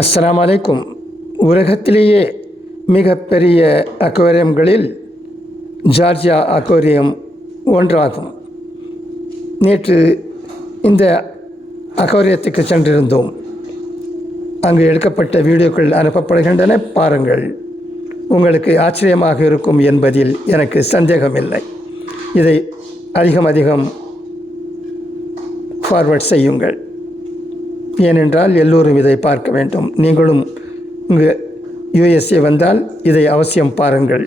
அஸ்ஸலாமு அலைக்கும். உலகத்திலேயே மிகப்பெரிய அக்வேரியம்களில் ஜார்ஜியா அக்வேரியம் ஒன்றாகும். நேற்று இந்த அக்வேரியத்துக்கு சென்றிருந்தோம். அங்கு எடுக்கப்பட்ட வீடியோக்கள் அனுப்பப்படுகின்றன, பாருங்கள். உங்களுக்கு ஆச்சரியமாக இருக்கும் என்பதில் எனக்கு சந்தேகமில்லை. இதை அதிகம் ஃபார்வர்ட் செய்யுங்கள். ஏனென்றால் எல்லோரும் இதை பார்க்க வேண்டும். நீங்களும் இங்கு USA வந்தால் இதை அவசியம் பாருங்கள்.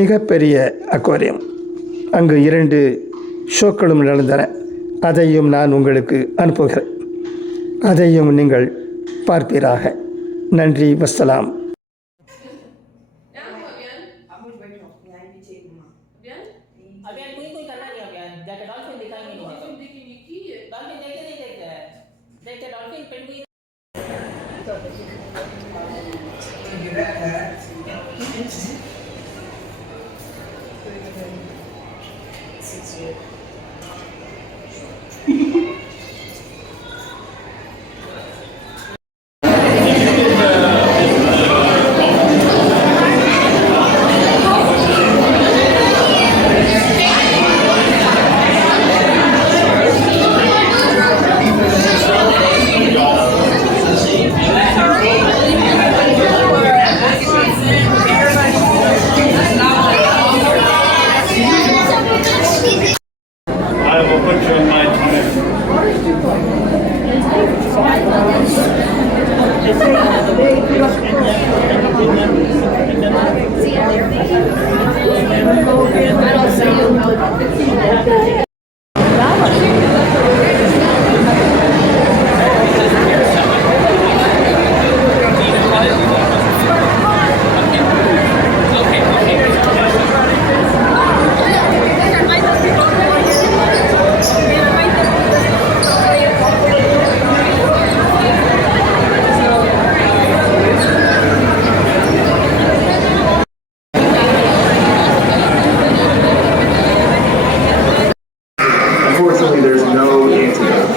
மிகப்பெரிய அக்வாரியம். அங்கு 2 ஷோக்களும் நடந்தன. அதையும் நான் உங்களுக்கு அனுப்புகிறேன். அதையும் நீங்கள் பார்ப்பீராக. நன்றி, வஸ்ஸலாம். Unfortunately, there's no antidote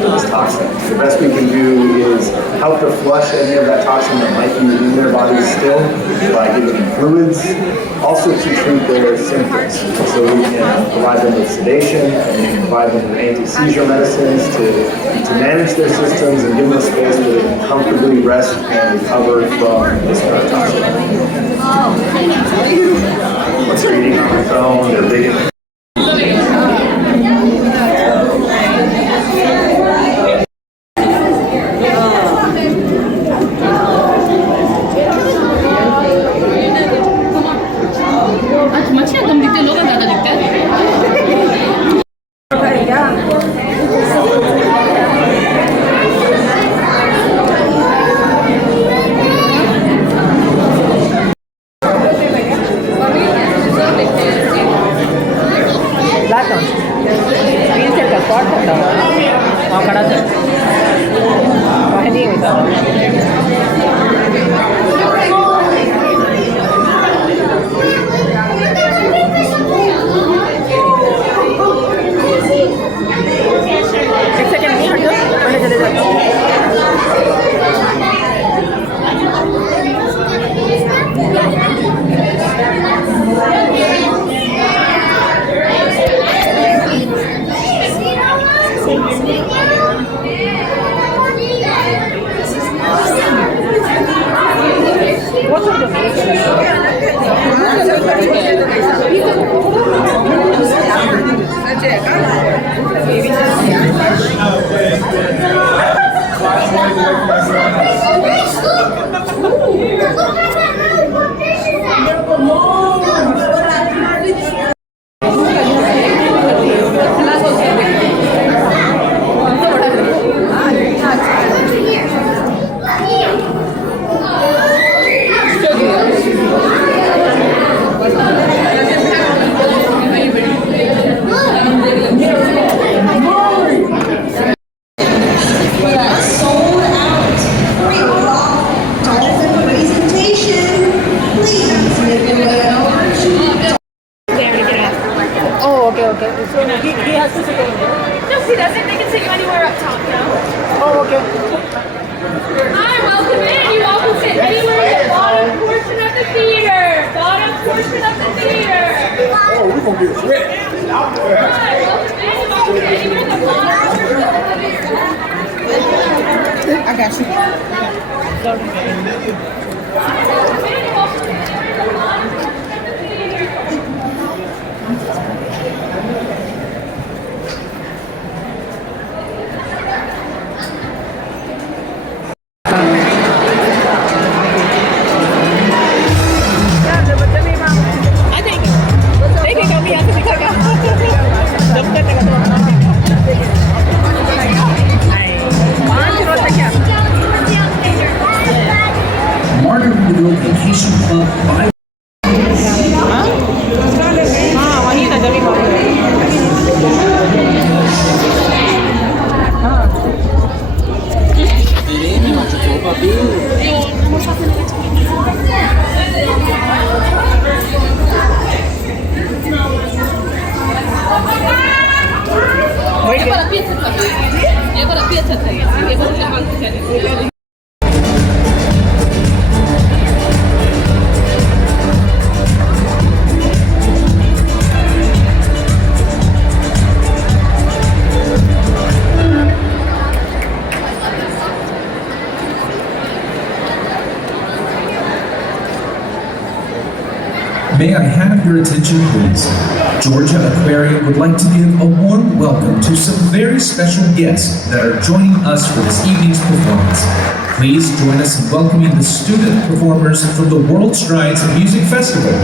for this toxin. The best we can do is help to flush any of that toxin that might be in their bodies still by giving them fluids, also to treat their symptoms. So we can provide them with sedation, and we can provide them with anti-seizure medicines to manage their systems and give them a space where they can comfortably rest and recover from this toxin. What's reading on their phone, they're big. okay. So he has to sit over there? No, he doesn't. They can sit you anywhere up top, you know? Oh, okay. I got you. I think they can go me after they click out. Margaritaville Vacation Club by May I have your attention, please? Georgia Aquarium would like to give a warm welcome to some very special guests that are joining us for this evening's performance. Please join us in welcoming the student performers from the World Strides Music Festival.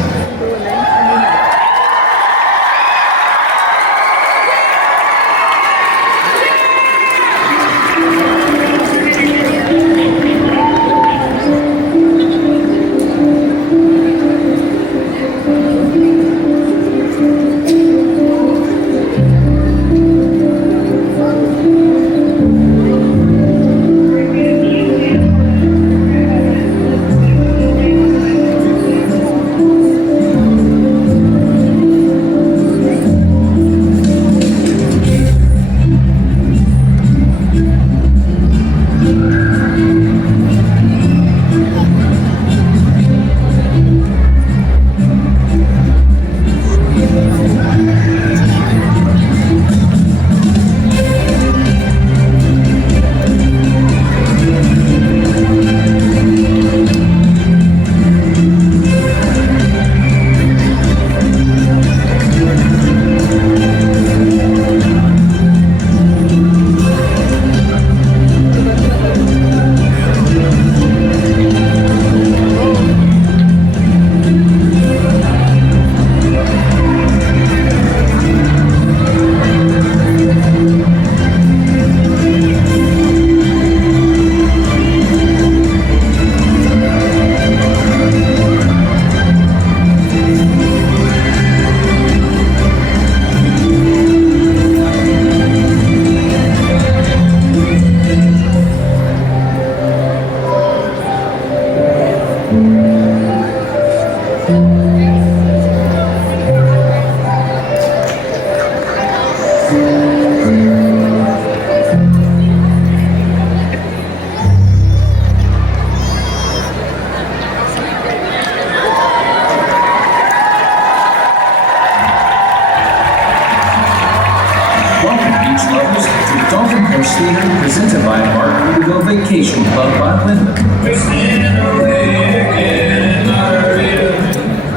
Presented by Margaritaville Vacation Club by Wyndham.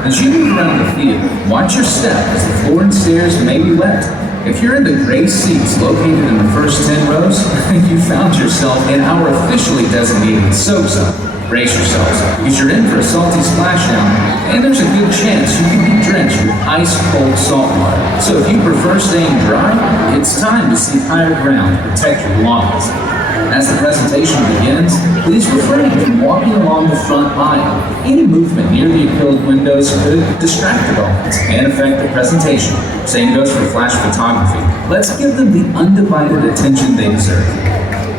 As you move around the theater, watch your step as the floor and stairs may be wet. If you're in the gray seats located in the first 10 rows, you found yourself in our officially designated soak zone. Brace yourselves, because you're in for a salty splashdown, and there's a good chance you can be drenched with ice-cold salt water. So if you prefer staying dry, it's time to seek higher ground to protect your belongings. As the presentation begins, please refrain from walking along the front aisle. Any movement near the acrylic windows could distract the dolphins and affect the presentation. Same goes for flash photography. Let's give them the undivided attention they deserve.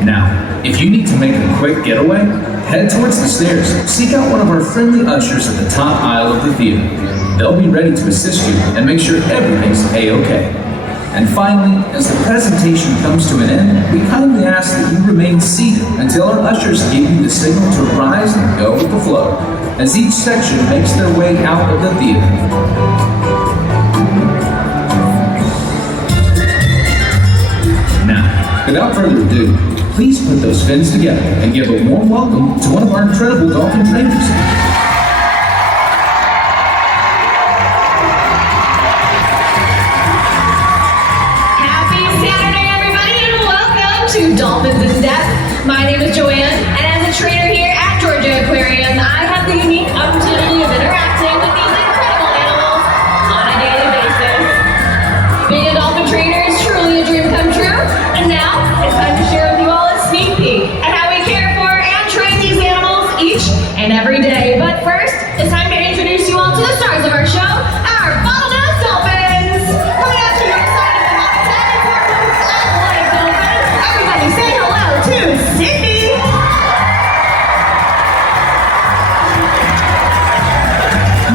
Now, if you need to make a quick getaway, head towards the stairs. Seek out one of our friendly ushers at the top aisle of the theater. They'll be ready to assist you and make sure everything's A-OK. And finally, as the presentation comes to an end, we kindly ask that you remain seated until our ushers give you the signal to rise and go with the flow, as each section makes their way out of the theater. Without further ado, please put those fins together and give a warm welcome to one of our incredible dolphin trainers. Happy Saturday, everybody, and welcome to Dolphins in Depth. My name is Joanne, and as a trainer here at Georgia Aquarium, I have the unique opportunity of interacting with these incredible animals on a daily basis. Being a dolphin trainer is truly a dream come true, and now it's time to share with you all a sneak peek at how we care for and train these animals each and every day. But first, it's time to introduce you all to the stars of our show, our bottlenose dolphins. Coming out to your side of the habitat is our most athletic dolphins. Everybody say hello to Sydney.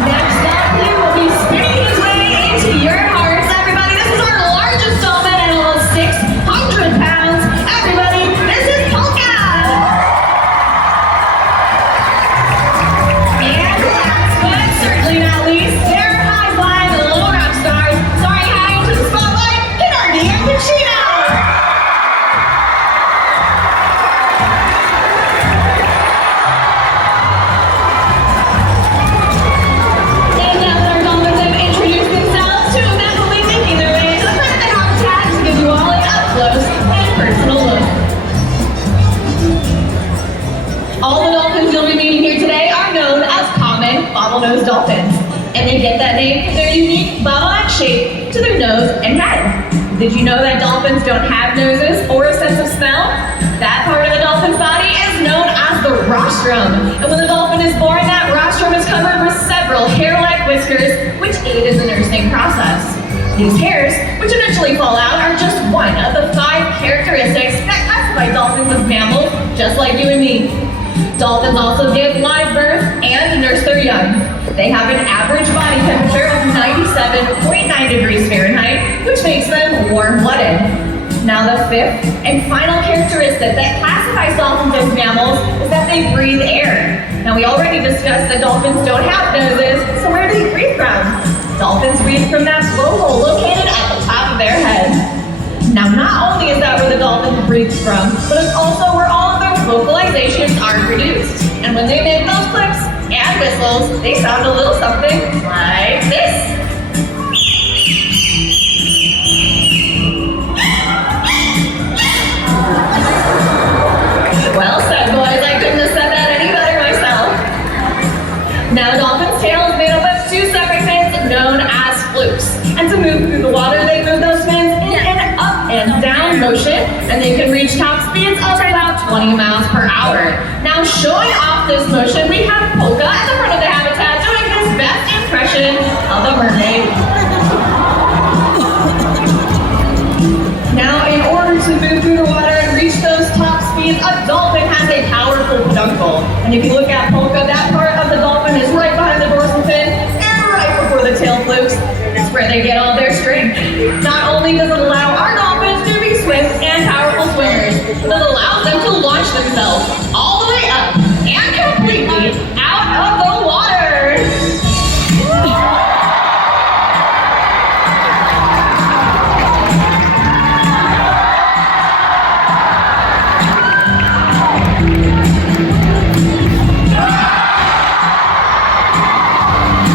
Next up, he will be spinning his way into your hearts. Everybody, this is our largest dolphin at almost 600 pounds. Everybody, this is Polka. And last but certainly not least, they're high-flying little rock stars. Soaring high into the spotlight, Kennedy and Pacino. And now that our dolphins have introduced themselves, two of them will be making their way to the front of the habitat to give you all an up-close and personal look. All the dolphins you'll be meeting here today are known as common bottlenose dolphins, and they get that name from their unique bottle-like shape to their nose and head. Did you know that dolphins don't have noses or a sense of smell? That part of the dolphin's body is known as the rostrum, and when the dolphin is born, that rostrum is covered with several hair-like whiskers, which aid in the nursing process. These hairs, which eventually fall out, are just one of the 5 characteristics that classify dolphins as mammals, just like you and me. Dolphins also give live birth and nurse their young. They have an average body temperature of 97.9 degrees Fahrenheit, which makes them warm-blooded. Now the 5th and final characteristic that classifies dolphins as mammals is that they breathe air. Now we already discussed that dolphins don't have noses, so where do they breathe from? Dolphins breathe from that blowhole located at the top of their head. Now not only is that where the dolphin breathes from, but it's also where all of their vocalizations are produced. And when they make those clicks and whistles, they sound a little something like this. Well said, boys. I couldn't have said that any better myself. Now, a dolphin's tail is made up of 2 separate fins known as flukes. And to move through the water, they move those fins in an up and down motion, and they can reach top speeds of about 20 miles per hour. Now, showing off this motion, we have Polka at the front of the habitat doing his best impression of a mermaid. Now, in order to move through the water and reach those top speeds, a dolphin has a powerful peduncle. And if you look at Polka, that part of the dolphin is right behind the dorsal fin and right before the tail flukes. That's where they get all their strength. Not only does it allow our dolphins to be swift and powerful swimmers, but it allows them to launch themselves all the way up and completely out of the water.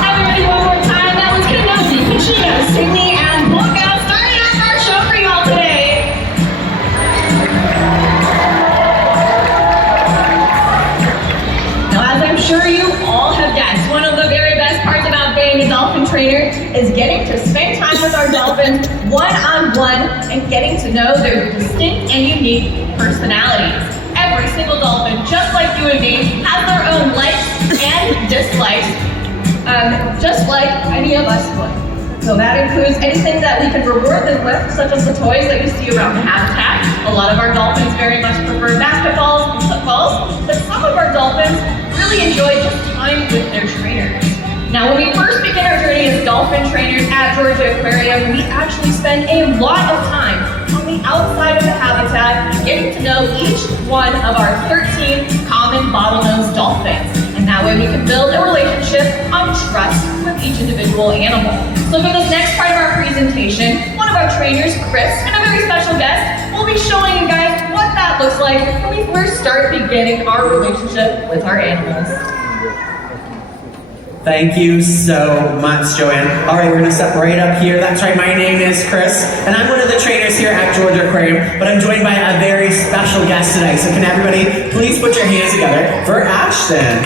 Everybody, one more time. That was Kenobi, Pacino, Sydney, and Polka starting off our show for y'all today. Now, as I'm sure you all have guessed, one of the very best parts about being a dolphin trainer is getting to spend time with our dolphins one-on-one and getting to know their distinct and unique personalities. Every single dolphin, just like you and me, has their own likes and dislikes, just like any of us would. So that includes anything that we can reward them with, such as the toys that you see around the habitat. A lot of our dolphins very much prefer basketballs and footballs, but some of our dolphins really enjoy just time with their trainers. Now, when we first begin our journey as dolphin trainers at Georgia Aquarium, we actually spend a lot of time on the outside of the habitat, getting to know each one of our 13 common bottlenose dolphins. And that way we can build a relationship on trust with each individual animal. So for this next part of our presentation, one of our trainers, Chris, and a very special guest, will we'll be showing you guys what that looks like when we first start beginning our relationship with our animals. Thank you so much, Joanne. All right, we're gonna step right up here. That's right, my name is Chris, and I'm one of the trainers here at Georgia Aquarium, but I'm joined by a very special guest today. So can everybody please put your hands together for Ashton.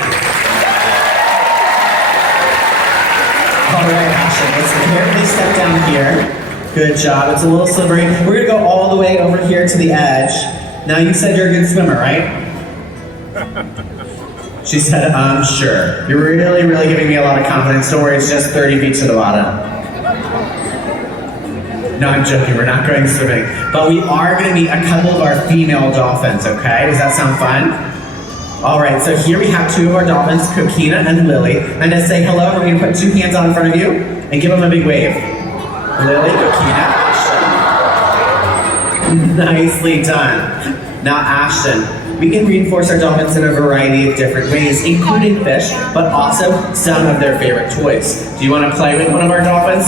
All right, Ashton, let's carefully step down here. Good job, it's a little slippery. We're gonna go all the way over here to the edge. Now you said you're a good swimmer, right? She said, sure. You're really, really giving me a lot of confidence. Don't worry, it's just 30 feet to the bottom. No, I'm joking, we're not going swimming. But we are gonna meet a couple of our female dolphins, okay? Does that sound fun? All right, so here we have two of our dolphins, Coquina and Lily. I'm gonna say hello, and we're gonna put two hands out in front of you and give them a big wave. Lily, Coquina, Ashton. Nicely done. Now, Ashton, we can reinforce our dolphins in a variety of different ways, including fish, but also some of their favorite toys. Do you want to play with one of our dolphins?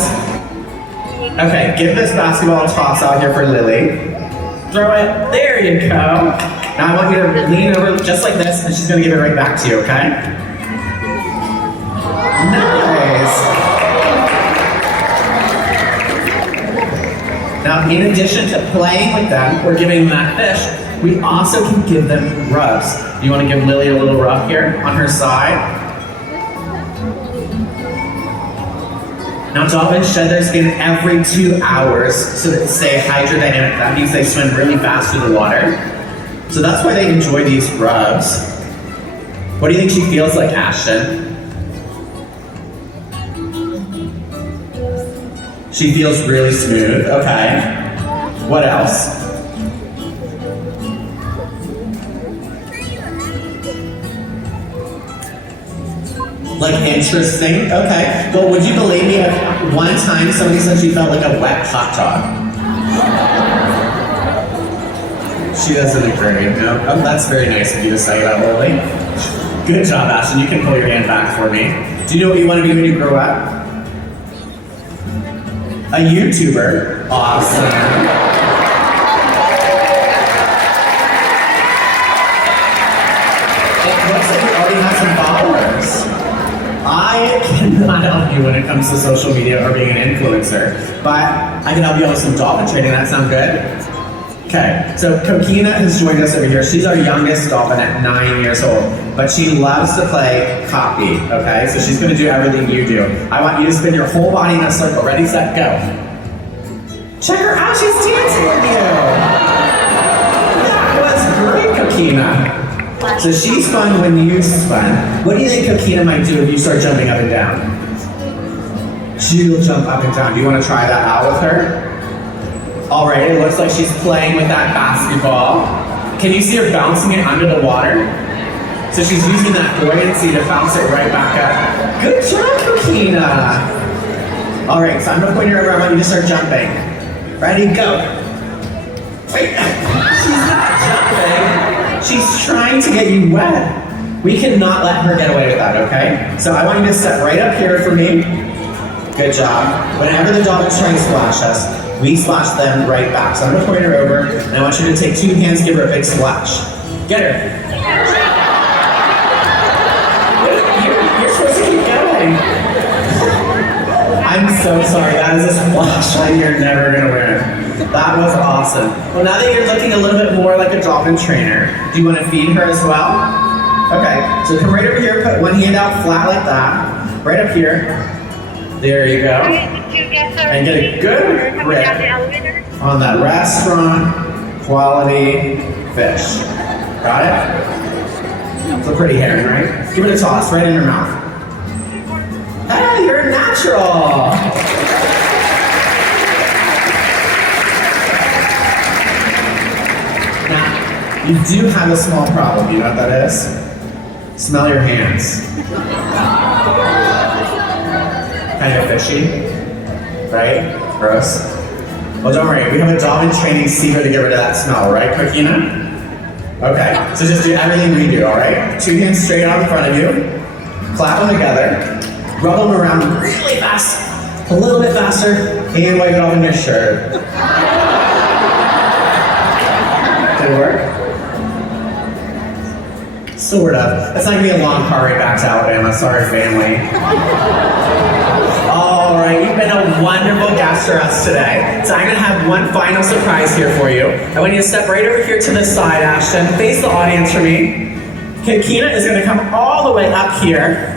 Okay, give this basketball a toss out here for Lily. Throw it. There you go. Now I want you to lean over just like this, and she's going to give it right back to you, okay? Nice. Now, in addition to playing with them or giving them that fish, we also can give them rubs. You want to give Lily a little rub here on her side? Now, dolphins shed their skin every 2 hours so that they stay hydrodynamic. That means they swim really fast through the water. So that's why they enjoy these rubs. What do you think she feels like, Ashton? She feels really smooth. Okay. What else? Like interesting? Okay. Well, would you believe me if one time somebody said she felt like a wet hot dog? She doesn't agree. No? Oh, that's very nice of you to say that, Lily. Good job, Ashton. You can pull your hand back for me. Do you know what you want to be when you grow up? A YouTuber. Awesome. It looks like you already have some followers. I cannot help you when it comes to social media or being an influencer, but I can help you with some dolphin training. That sound good? Okay, so Coquina has joined us over here. She's our youngest dolphin at 9 years old, but she loves to play copy, okay? So she's gonna do everything you do. I want you to spin your whole body in a circle. Ready, set, go. Check her out, she's dancing with you. That was great, Coquina. So she's fun when you spun. What do you think Coquina might do if you start jumping up and down? She'll jump up and down. Do you want to try that out with her? All right, it looks like she's playing with that basketball. Can you see her bouncing it under the water? So she's using that buoyancy to bounce it right back up. Good job, Coquina. All right, so I'm gonna point her over. I want you to start jumping. Ready, go. Wait, she's not jumping. She's trying to get you wet. We cannot let her get away with that, okay? So I want you to step right up here for me. Good job. Whenever the dolphins try to splash us, we splash them right back. So I'm gonna point her over, and I want you to take two hands, give her a big splash. Get her. You're supposed to keep going. I'm so sorry, that is a splash line you're never gonna wear. That was awesome. Well, now that you're looking a little bit more like a dolphin trainer, do you want to feed her as well? Okay, so come right over here, put one hand out flat like that, right up here. There you go. And get a good grip on that restaurant quality fish. Got it? It's a pretty herring, right? Give it a toss right in her mouth. Hey, you're a natural! Now, you do have a small problem. You know what that is? Smell your hands. Kind of fishy, right? Gross. Well, don't worry. We have a dolphin training secret to get rid of that smell, right, Coquina? Okay, so just do everything we do, all right? Two hands straight out in front of you. Clap them together. Rub them around really fast. A little bit faster. And wipe it off in your shirt. that work? Sort of. It's not gonna be a long car ride back to Alabama. Sorry, family. All right, you've been a wonderful guest for us today. So I'm gonna have one final surprise here for you. I want you to step right over here to the side, Ashton. Face the audience for me. Okay, Kina is gonna come all the way up here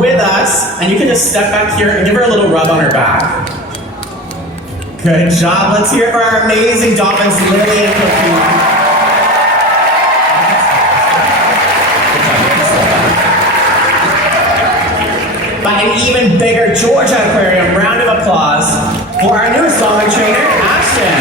with us, and you can just step back here and give her a little rub on her back. Good job. Let's hear it for our amazing dolphins, Lily and Coquina. By an even bigger Georgia Aquarium, round of applause for our newest dolphin trainer, Ashton.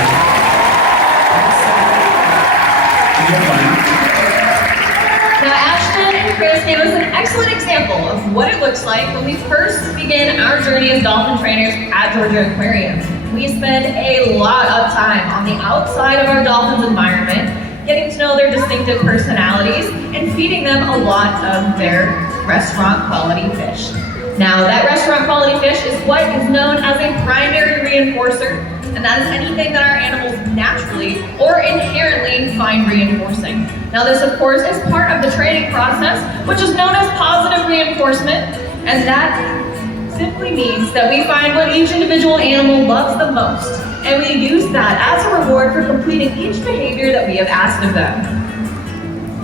Now, Ashton and Chris gave us an excellent example of what it looks like when we first begin our journey as dolphin trainers at Georgia Aquarium. We spend a lot of time on the outside of our dolphins' environment, getting to know their distinctive personalities and feeding them a lot of their restaurant quality fish. Now, that restaurant quality fish is what is known as a primary reinforcer, and that is anything that our animals naturally or inherently find reinforcing. Now, this, of course, is part of the training process, which is known as positive reinforcement, and that simply means that we find what each individual animal loves the most, and we use that as a reward for completing each behavior that we have asked of them.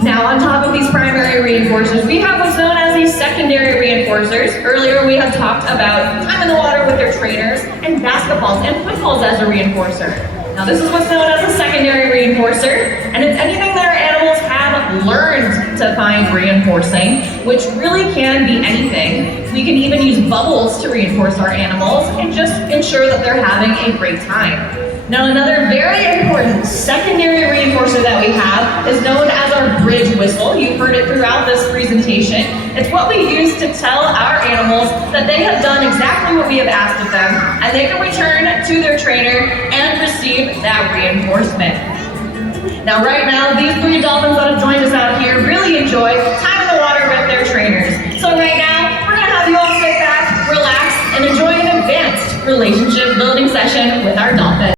Now, on top of these primary reinforcers, we have what's known as these secondary reinforcers. Earlier, we have talked about time in the water with their trainers and basketballs and footballs as a reinforcer. Now, this is what's known as a secondary reinforcer, and it's anything that our animals have learned to find reinforcing, which really can be anything. We can even use bubbles to reinforce our animals and just ensure that they're having a great time. Now, another very important secondary reinforcer that we have is known as our bridge whistle. You've heard it throughout this presentation. It's what we use to tell our animals that they have done exactly what we have asked of them, and they can return to their trainer and receive that reinforcement. Now, right now, these 3 dolphins that have joined us out here really enjoy time in the water with their trainers. So right now, we're gonna have you all sit back, relax, and enjoy an advanced relationship building session with our dolphins.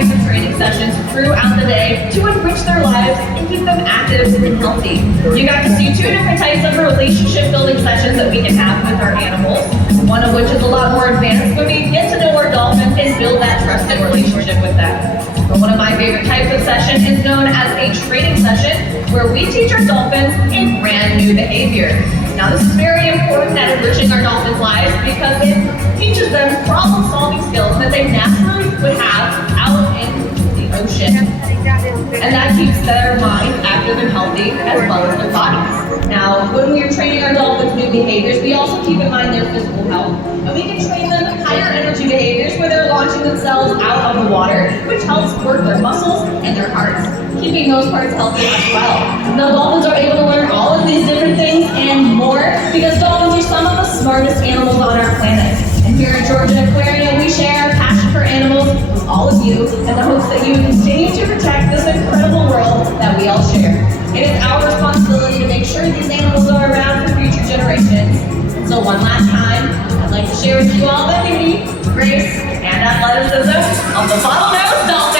types of training sessions throughout the day to enrich their lives and keep them active and healthy. You got to see 2 different types of relationship building sessions that we can have with our animals, one of which is a lot more advanced when we get to know our dolphins and build that trusted relationship with them. But one of my favorite types of session is known as a training session, where we teach our dolphins a brand new behavior. Now this is very important at enriching our dolphins' lives because it teaches them problem-solving skills that they naturally would have out in the ocean. And that keeps their minds active and healthy as well as their bodies. Now, when we are training our dolphins' new behaviors, we also keep in mind their physical health. And we can train them higher energy behaviors where they're launching themselves out of the water, which helps work their muscles and their hearts, keeping those parts healthy as well. Now, dolphins are able to learn all of these different things and more because dolphins are some of the smartest animals on our planet. And here at Georgia Aquarium, we share our passion for animals with all of you in the hopes that you continue to protect this incredible world that we all share. It is our responsibility to make sure these animals are around for future generations. So one last time, I'd like to share with you all the beauty, grace, and athleticism of the bottlenose dolphin.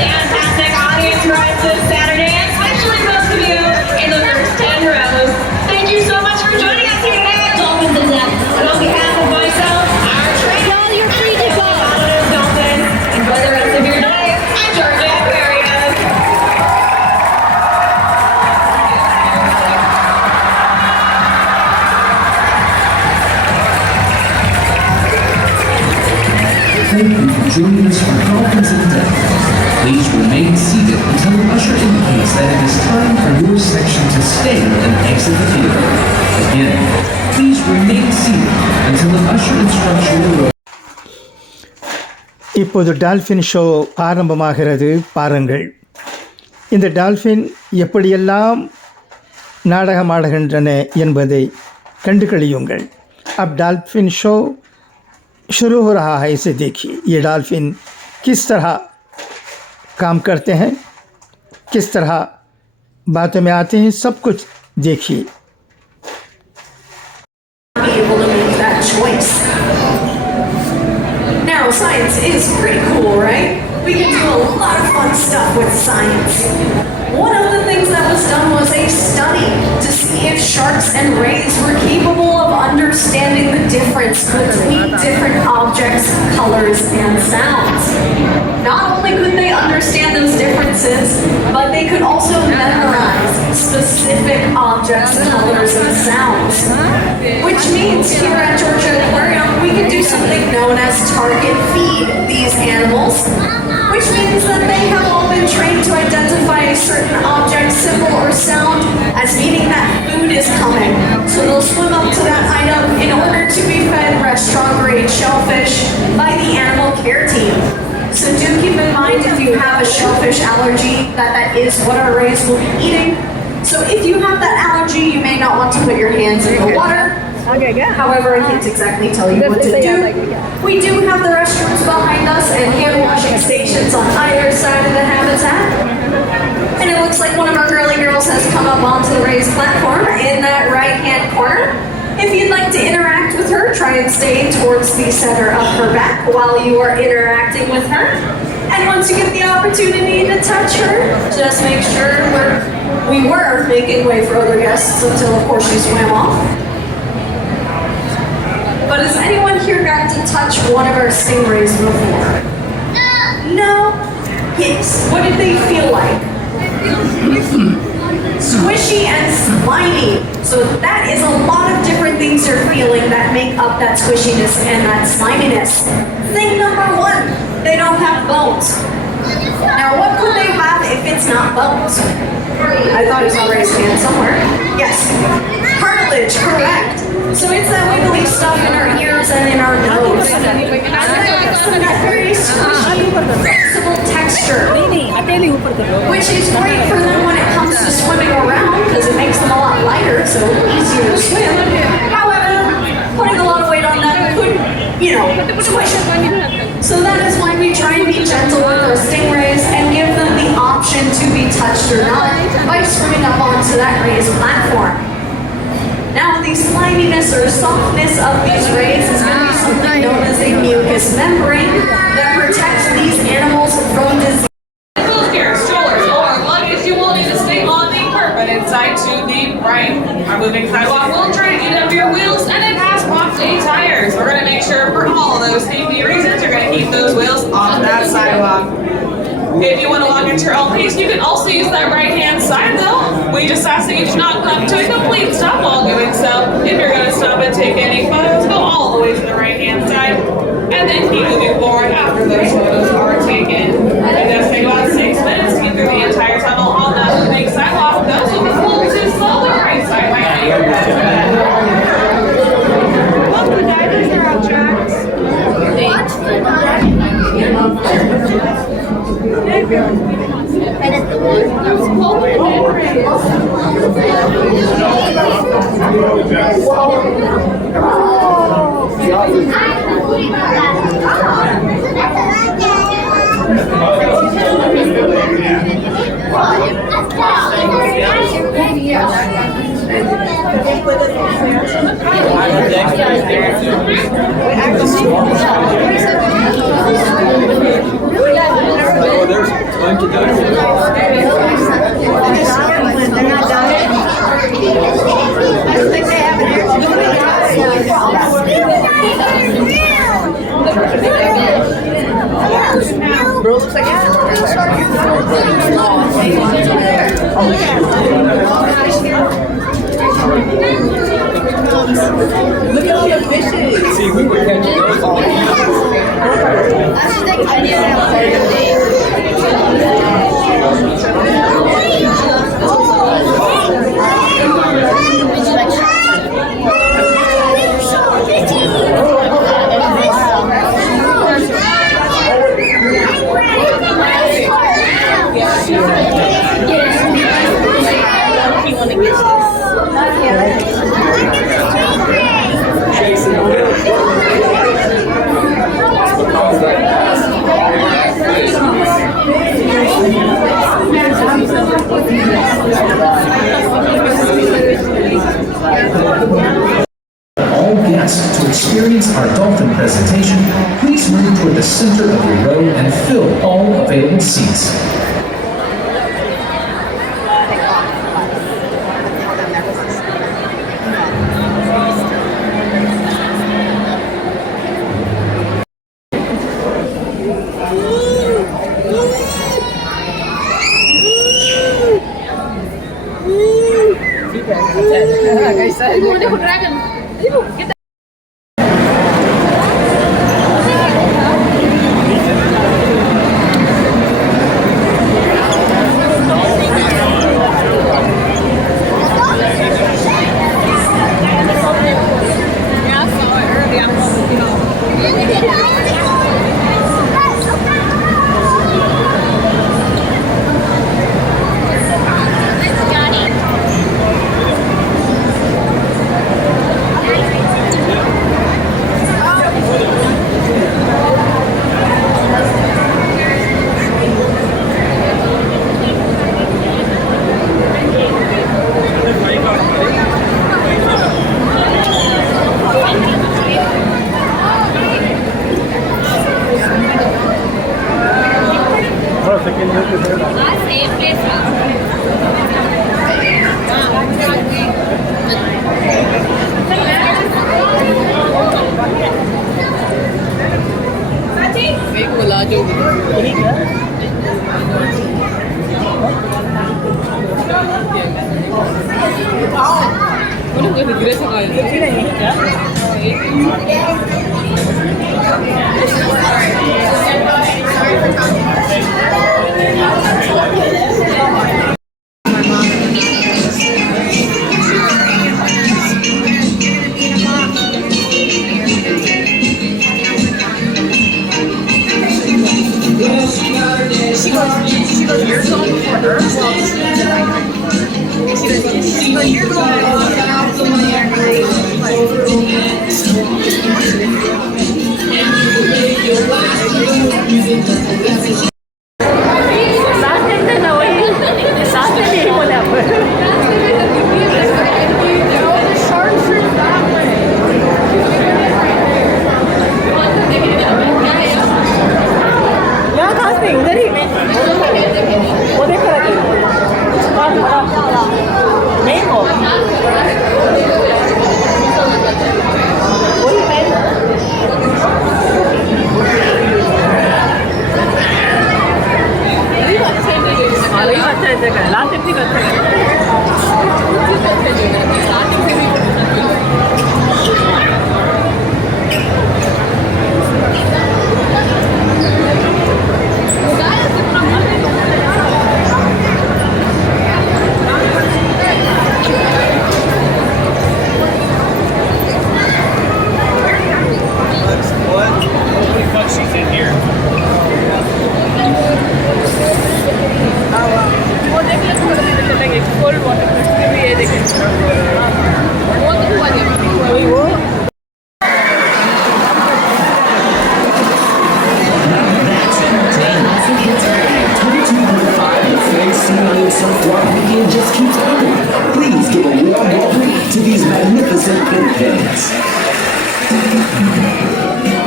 Fantastic audience for us this Saturday, especially those of you in the first 10 rows. Thank you so much for joining us here today at Dolphins in Depth. And on behalf of myself, our trainer, you're free to go. Dolphins, enjoy the rest of your day at Georgia Aquarium. Thank you for joining us for Dolphins in Depth. Please remain seated until the usher indicates that it is time for your section to stand and exit the field. Again, please remain seated until the usher instructs you to row. இப்போது dolphin show ஆரம்பமாகிறது பாருங்கள். இந்த dolphin எப்படியெல்லாம் நாடகமாடுகின்றன என்பதை கண்டு கழியுங்கள். अब dolphin show शुरू हो रहा है, इसे देखिए. ये डॉल्फिन किस तरह काम करते हैं, किस तरह बातों में आते हैं, सब कुछ देखिए. Be able to make that choice. Now, science is pretty cool, right? We can do a lot of fun stuff with science. One of the things that was done was a study to see if sharks and rays were capable of understanding the difference between different objects numerous colors and sounds. Not only could they understand those differences, but they could also memorize specific objects, colors, and sounds. Which means here at Georgia Aquarium, we can do something known as target feed these animals, which means that they have all been trained to identify a certain object, symbol, or sound as meaning that food is coming. So they'll swim up to that item in order to be fed restaurant-grade shellfish by the animal care team. So do keep in mind if you have a shellfish allergy that is what our rays will be eating. So if you have that allergy, you may not want to put your hands in the water. However, I can't exactly tell you what to do. We do have the restrooms behind us and hand washing stations on either side of the habitat. And it looks like one of our girly girls has come up onto the raised platform in that right-hand corner. If you'd like to interact with her, try and stay towards the center of her back while you are interacting with her. And once you get the opportunity to touch her, just make sure we were making way for other guests until, of course, she swam off. But has anyone here got to touch one of our stingrays before? No? Yes. What did they feel like? Squishy and slimy. So that is a lot of different things you're feeling that make up that squishiness and that sliminess. Thing number one, they don't have bones. Now what could they have if it's not bones? I thought I saw raised hand somewhere. Yes. Cartilage, correct. So it's that wiggly stuff in our ears and in our nose. So that very squishy, flexible texture, which is great for them when it comes to swimming around because it makes them a lot lighter, so easier to swim. However, putting a lot of weight on them could, squish them. So that is why we try and be gentle with our stingrays and give them the option to be touched or not by swimming up onto that raised platform. Now, the sliminess or softness of these rays is going to be something known as a mucous membrane that protects these animals from disease. Wheelchairs, strollers, or luggage you will need to stay on the permanent side to the right. Our moving sidewalk will try to eat up your wheels, and it has popped-a tires. We're going to make sure for all of those safety reasons, you're going to keep those wheels on that sidewalk. If you want to walk at your own pace, you can also use that right-hand side though. We just ask that you do not come to a complete stop while doing so. If you're going to stop and take any photos, go all the way to the right-hand side, and then keep moving forward after those photos are taken. It does take about 6 minutes to get through the entire tunnel on that big sidewalk. Those will be pulled to slow the right side right here. Most of the divers are on tracks. Bro, looks like look at all the fishes. See, we were catching those all All guests, to experience our dolphin presentation, please move toward the center of your row and fill all available seats.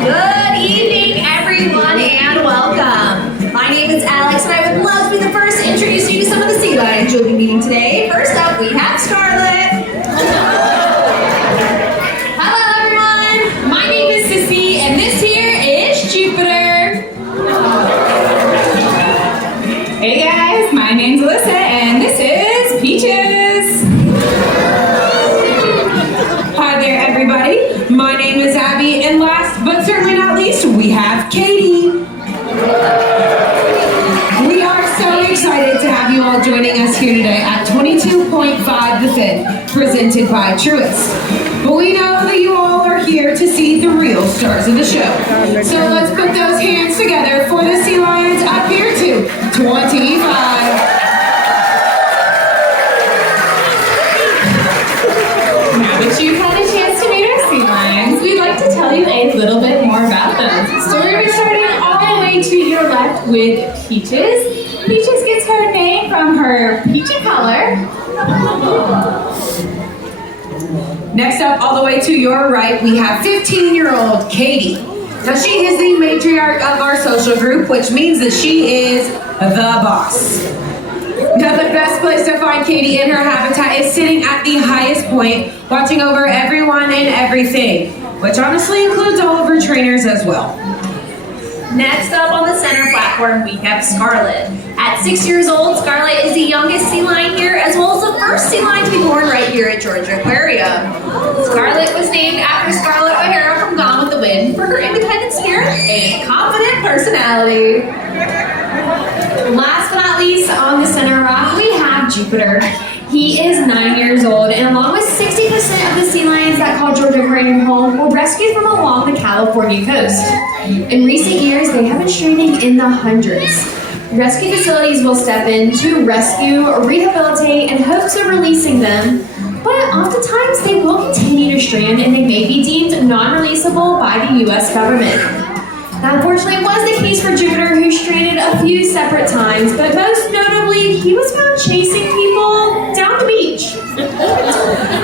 Good evening, everyone, and welcome. My name is Alex, and I would love to be the first to introduce you to some of the sea lions you'll be meeting today. First up, we have Scarlett. Hello, everyone. My name is Sissy, and this here is Jupiter. Hey, guys. My name's Alyssa, and this is Peaches. Hi there, everybody. My name is Abby, and last but certainly not least, we have Katie. We are so excited to have you all joining us here today at 22.5 The Fit, presented by Truist. But we know that you all are here to see the real stars of the show. So let's put those hands together for the Sea Lions up here to 25. Now that you've had a chance to meet our sea lions, we'd like to tell you a little bit more about them. So we're going to start all the way to your left with Peaches. Peaches gets her name from her peachy color. Next up, all the way to your right, we have 15-year-old Katie. Now she is the matriarch of our social group, which means that she is the boss. Now the best place to find Katie in her habitat is sitting at the highest point, watching over everyone and everything, which honestly includes all of her trainers as well. Next up on the center platform, we have Scarlett. At 6 years old, Scarlett is the youngest sea lion here, as well as the first sea lion to be born right here at Georgia Aquarium. Scarlett was named after Scarlett O'Hara from Gone with the Wind for her independent spirit and confident personality. Last but not least, on the center rock, we have Jupiter. He is 9 years old, and along with 6 60% of the sea lions that call Georgia Aquarium home were rescued from along the California coast. In recent years, they have been straining in the hundreds. Rescue facilities will step in to rescue, rehabilitate, in hopes of releasing them, but oftentimes they will continue to strand and they may be deemed non-releasable by the U.S. government. Now, unfortunately, it was the case for Jupiter, who stranded a few separate times, but most notably, he was found chasing people down the beach.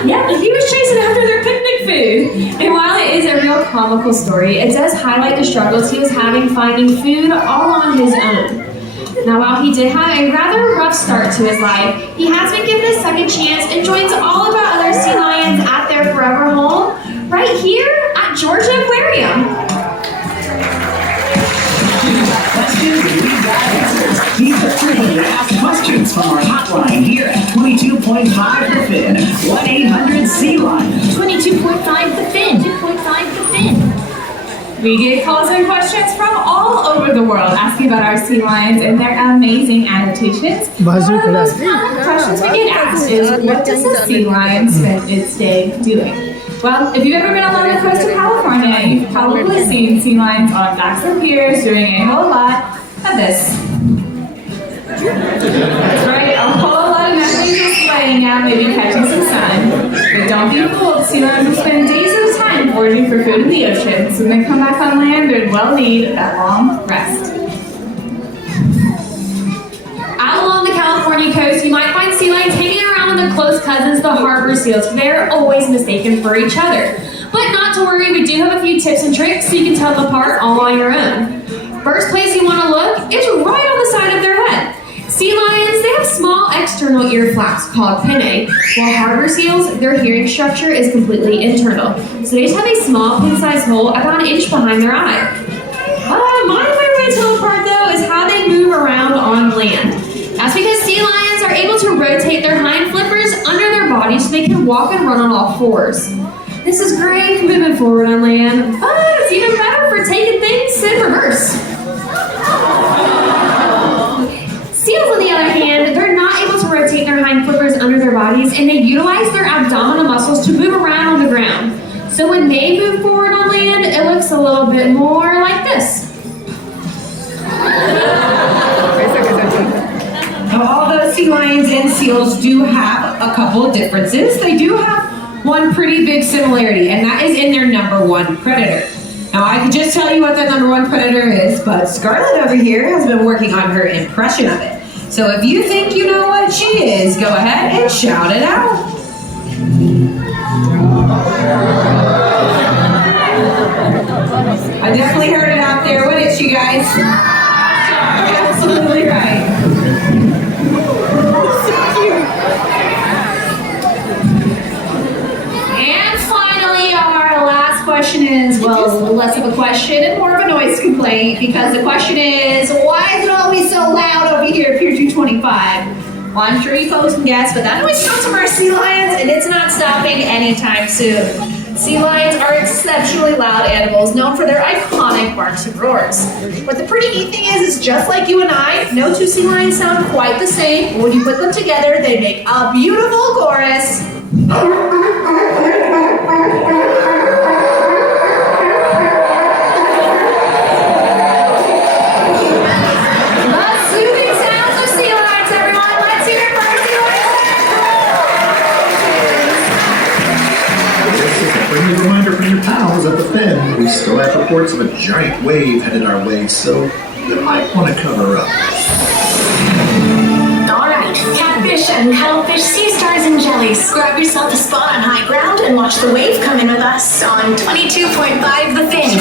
Yeah, he was chasing after their picnic food. And while it is a real comical story, it does highlight the struggles he was having finding food all on his own. Now, while he did have a rather rough start to his life, he has been given a second chance and joins all of our other sea lions at their forever home, right here at Georgia Aquarium. These are free to ask questions from our hotline here at 22.5 The Fin, 1-800-SEA-LION. 22.5 The Fin, 2.5 The Fin. We get calls and questions from all over the world asking about our sea lions and their amazing adaptations. One of the most common questions we get asked is, what does a sea lion spend its day doing? Well, if you've ever been along the coast of California, you've probably seen sea lions on docks and piers doing a whole lot of this. That's right, a whole lot of nothing just laying out, maybe catching some sun. But don't be fooled, sea lions will spend days at a time foraging for food in the ocean, so when they come back on land, they'd well need that long rest. Out along the California coast, you might find sea lions hanging around with their close cousins, the harbor seals. They're always mistaken for each other. But not to worry, we do have a few tips and tricks so you can tell them apart all on your own. First place you want to look is right on the side of their head. Sea lions, they have small external ear flaps called pinnae, while harbor seals, their hearing structure is completely internal. So they just have a small pin-sized hole about 1 inch behind their eye. My favorite way to tell them apart, though, is how they move around on land. That's because sea lions are able to rotate their hind flippers under their bodies so they can walk and run on all fours. This is great for moving forward on land, but it's even better for taking things in reverse. Seals, on the other hand, they're not able to rotate their hind flippers under their bodies, and they utilize their abdominal muscles to move around on the ground. So when they move forward on land, it looks a little bit more like this. Now, although sea lions and seals do have a couple of differences, they do have one pretty big similarity, and that is in their number one predator. Now, I can just tell you what that number one predator is, but Scarlett over here has been working on her impression of it. So if you think you know what she is, go ahead and shout it out. I definitely heard it out there. What is she, guys? Absolutely right. And finally, our last question is, well, less of a question and more of a noise complaint, because the question is, why is it always so loud over here at Pier 225? Well, I'm sure you folks can guess, but that noise comes from our sea lions, and it's not stopping anytime soon. Sea lions are exceptionally loud animals, known for their iconic barks and roars. But the pretty neat thing is just like you and I, no two sea lions sound quite the same. But when you put them together, they make a beautiful chorus. At the Fin, we still have reports of a giant wave headed our way, so you might want to cover up. Alright, catfish and cuttlefish, sea stars and jellies. Grab yourself a spot on high ground and watch the wave come in with us on 22.5 The Fin.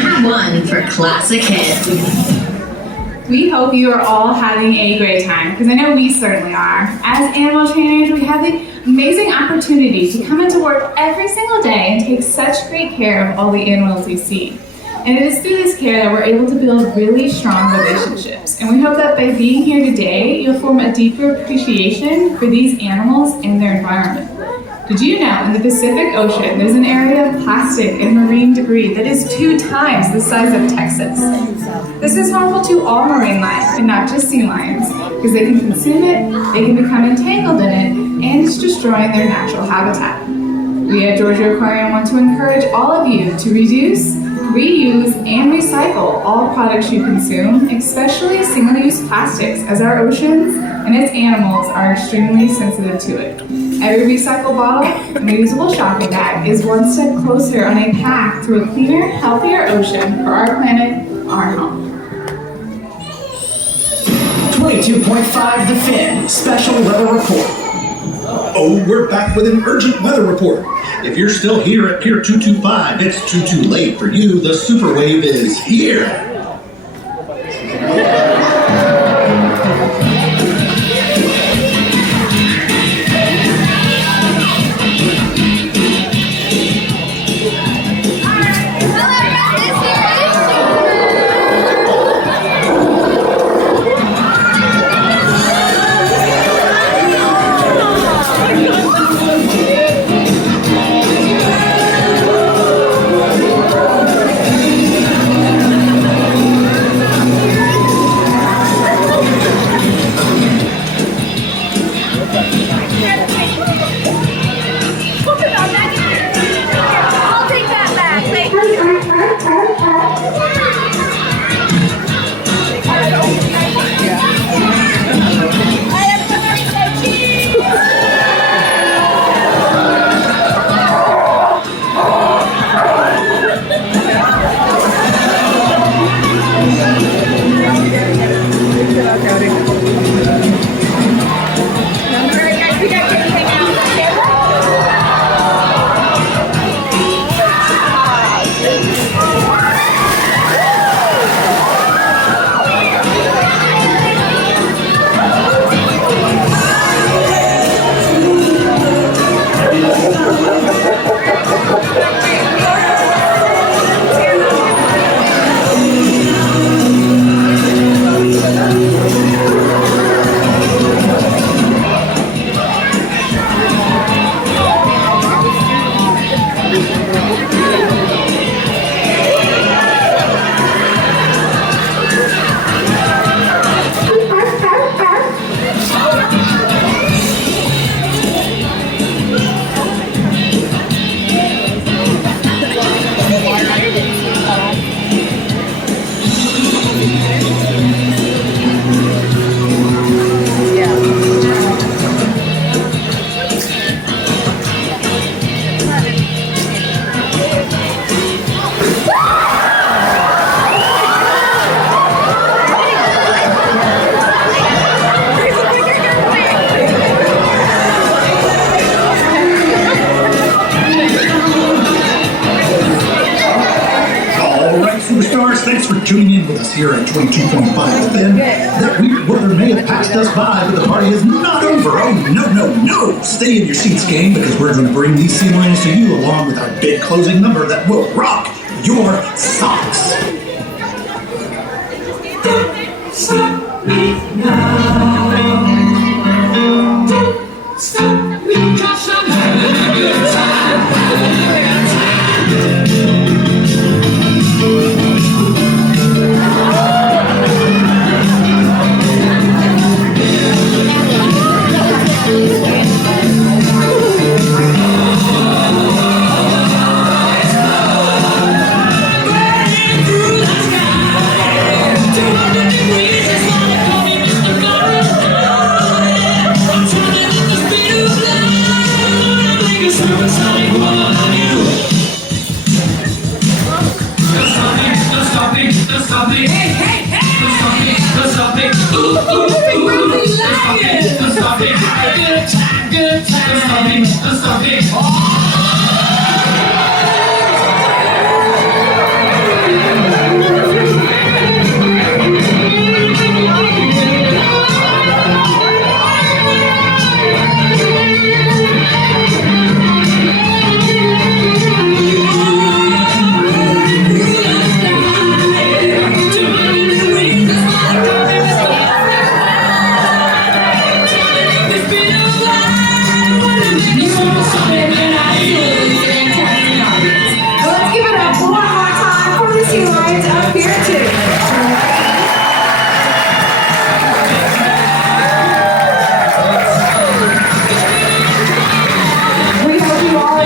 Number 1 for classic hits. We hope you are all having a great time, because I know we certainly are. As animal trainers, we have the amazing opportunity to come into work every single day and take such great care of all the animals we see. And it is through this care that we're able to build really strong relationships. And we hope that by being here today, you'll form a deeper appreciation for these animals and their environment. Did you know in the Pacific Ocean, there's an area of plastic and marine debris that is 2 times the size of Texas? This is harmful to all marine life, and not just sea lions, because they can consume it, they can become entangled in it, and it's destroying their natural habitat. We at Georgia Aquarium want to encourage all of you to reduce, reuse, and recycle all products you consume, especially single-use plastics, as our oceans and its animals are extremely sensitive to it. Every recycled bottle and reusable shopping bag is one step closer on a path to a cleaner, healthier ocean for our planet, our home. 22.5 The Fin, special weather report. Oh, we're back with an urgent weather report. If you're still here at Pier 225, it's too late for you. The super wave is here. Thanks for tuning in with us here at 22.5 The Fin. That weird weather may have passed us by, but the party is not over. Oh, no. Stay in your seats, gang, because we're going to bring these sea lions to you along with our big closing number that will rock your socks. Don't stop me now. Don't stop me, 'cause I'm having a good time.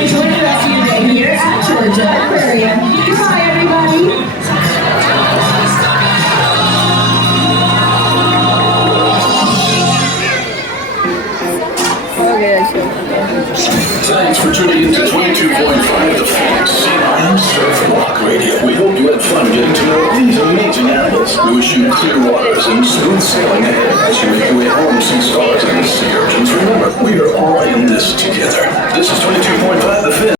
Enjoy Aquarium. Goodbye, everybody. Thanks for tuning in to 22.5 The Fan Sea Lion Surf Walk Radio. We hope you had fun getting to know these amazing animals. We wish you clear waters and smooth sailing ahead as you make your way home, see stars and sea urchins. Remember, we are all in this together. This is 22.5 The Fan.